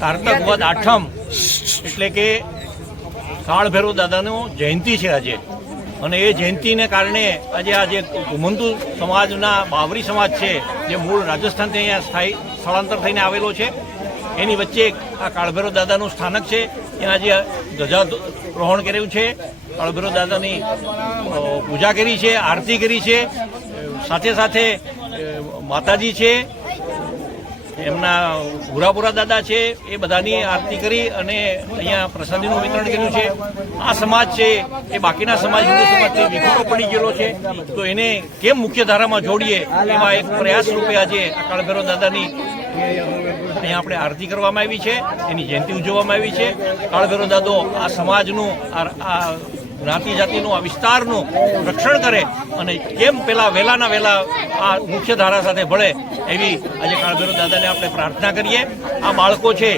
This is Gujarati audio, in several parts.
કારતક વદ આઠમ એટલે કે કાળભૈરવ દાદાનો જયંતિ છે આજે, અને એ જયંતિને કારણે આજે ઘુમંતુ સમાજના બાવરી સમાજ છે જે મૂળ રાજસ્થાનથી અહીંયા સ્થાયી સ્થળાંતર થઈને આવેલો છે, એની વચ્ચે આ કાળભૈરવ દાદાનું સ્થાનક છે. એના જે ધ્વજારોહણ કર્યું છે, કાળભૈરવ દાદાની પૂજા કરી છે, આરતી કરી છે, સાથે સાથે માતાજી છે, એમના ભૂરાપુરા દાદા છે, એ બધાની આરતી કરી અને અહીંયા પ્રસાદીનું વિતરણ કર્યું છે. આ સમાજ છે એ બાકીના સમાજ હિન્દુ સમાજથી વિખૂટો પડી ગયેલો છે, તો એને કેમ મુખ્ય ધારામાં જોડીએ એવા એક પ્રયાસ રૂપે આજે આ કાળભૈરવ દાદાની અહીંયા આપણે આરતી કરવામાં આવી છે, એની જયંતિ ઉજવવામાં આવી છે. કાળભૈરવ દાદો આ સમાજનું આ જ્ઞાતિ જાતિનું આ વિસ્તારનું રક્ષણ કરે અને કેમ પેલા વહેલાના વહેલા આ મુખ્ય ધારા સાથે ભળે એવી આજે કાળભૈરવ દાદાને આપણે પ્રાર્થના કરીએ. આ બાળકો છે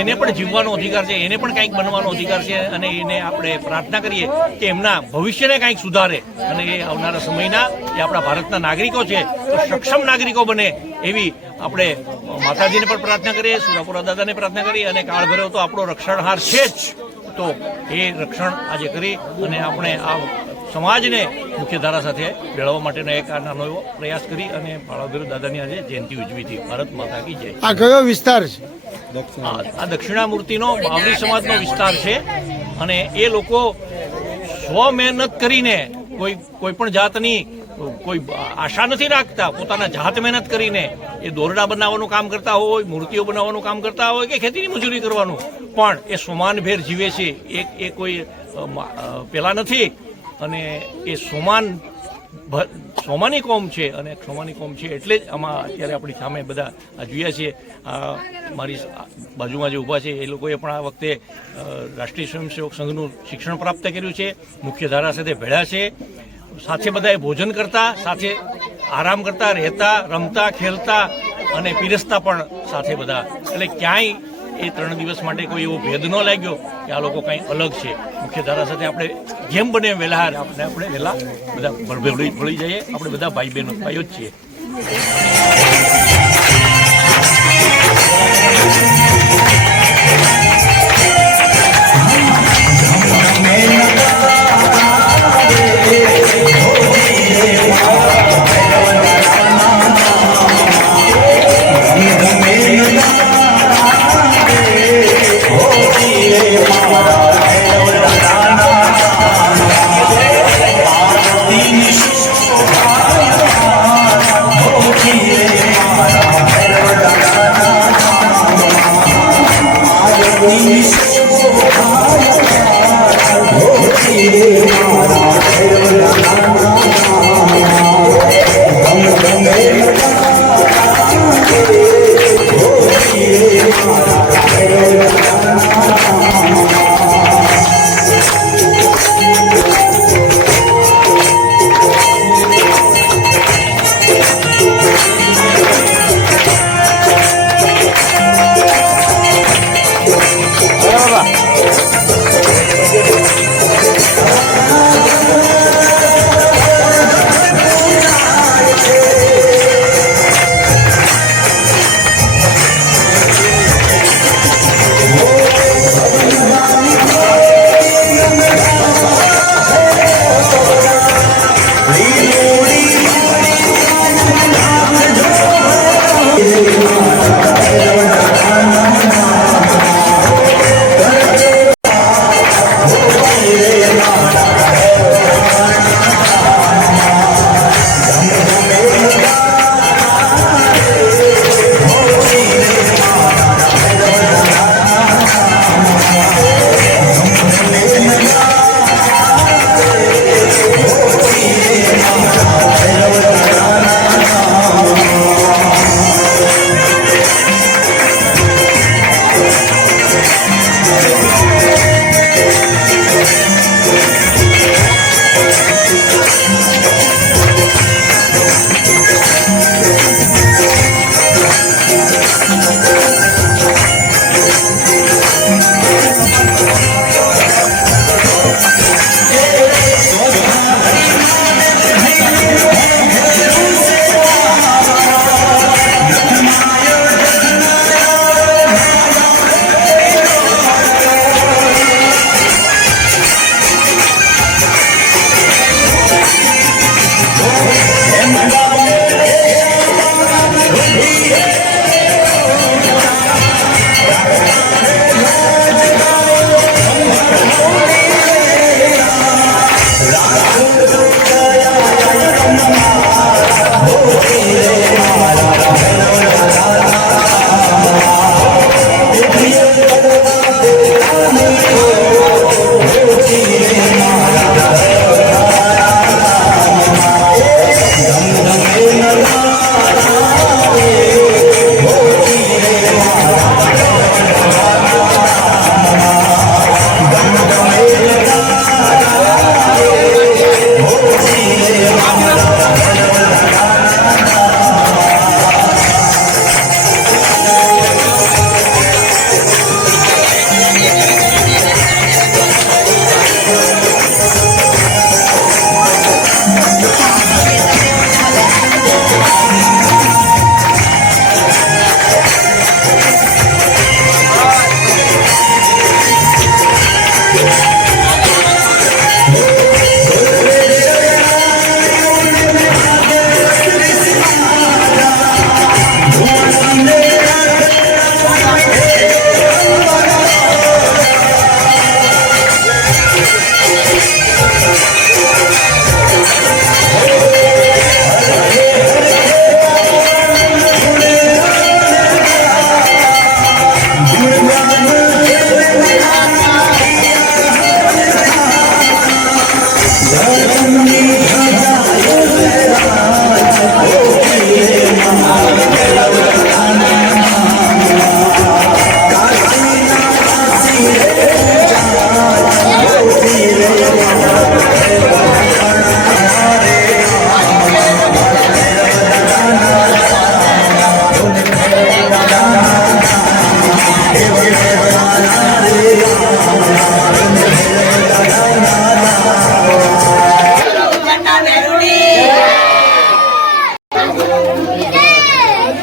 એને પણ જીવવાનો અધિકાર છે, એને પણ કંઈક બનવાનો અધિકાર છે, અને એને આપણે પ્રાર્થના કરીએ કે એમના ભવિષ્યને કંઈક સુધારે અને એ આવનારા સમયના એ આપણા ભારતના નાગરિકો છે તો સક્ષમ નાગરિકો બને એવી આપણે માતાજીને પણ પ્રાર્થના કરીએ, સુરાપુરા દાદાને પ્રાર્થના કરીએ, અને કાળભૈરવ તો આપણો રક્ષણહાર છે જ, તો એ રક્ષણ આજે કરી અને આપણે આ સમાજને મુખ્ય ધારા સાથે મેળવવા માટેનો એક આ નાનો એવો પ્રયાસ કરી અને કાળભૈરવ દાદાની આજે જયંતિ ઉજવી હતી. ભારત માતા કી જય. આ કયો વિસ્તાર છે? આ દક્ષિણામૂર્તિનો બાવરી સમાજનો વિસ્તાર છે, અને એ લોકો સ્વ મહેનત કરીને કોઈ પણ જાતની કોઈ આશા નથી રાખતા, પોતાના જાત મહેનત કરીને એ દોરડા બનાવવાનું કામ કરતા હોય, મૂર્તિઓ બનાવવાનું કામ કરતા હોય કે ખેતીની મજૂરી કરવાનું, પણ એ સોમાનભેર જીવે છે. એ કોઈ પેલા નથી, અને એ સોમાની કોમ છે, અને સોમાની કોમ છે એટલે જ આમાં અત્યારે આપણી સામે બધા જોઈએ છીએ. મારી બાજુમાં જે ઊભા છે એ લોકોએ પણ આ વખતે રાષ્ટ્રીય સ્વયંસેવક સંઘનું શિક્ષણ પ્રાપ્ત કર્યું છે, મુખ્ય ધારા સાથે ભેળ્યા છે, સાથે બધાએ ભોજન કરતા, સાથે આરામ કરતા, રહેતા, રમતા, ખેલતા અને પીરસતા પણ સાથે બધા. એટલે ક્યાંય એ 3 દિવસ માટે કોઈ એવો ભેદ ન લાગ્યો કે આ લોકો કંઈ અલગ છે. મુખ્ય ધારા સાથે આપણે જેમ બને વહેલા આપણે વહેલા બધા ભળી જઈએ. આપણે બધા ભાઈઓ જ છીએ.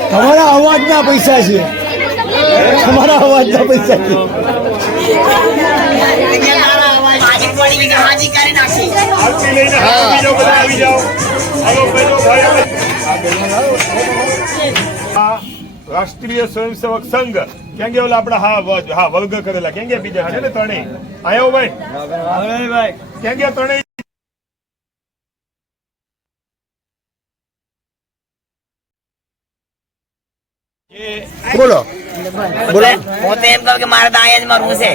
તમારા અવાજના પૈસા છે, તમારા અવાજના પૈસા છે. રાષ્ટ્રીય સ્વયંસેવક સંઘ ક્યાં ગયા ઓલા આપડા? હા વલગ કરેલા ક્યાં ગયા? બીજા હે ને ત્રણેય આયો ભાઈ ક્યાં ગયા ત્રણેય? બોલો બોલો. હું તો એમ કહું કે મારે તો અહીંયા જ મરવું છે.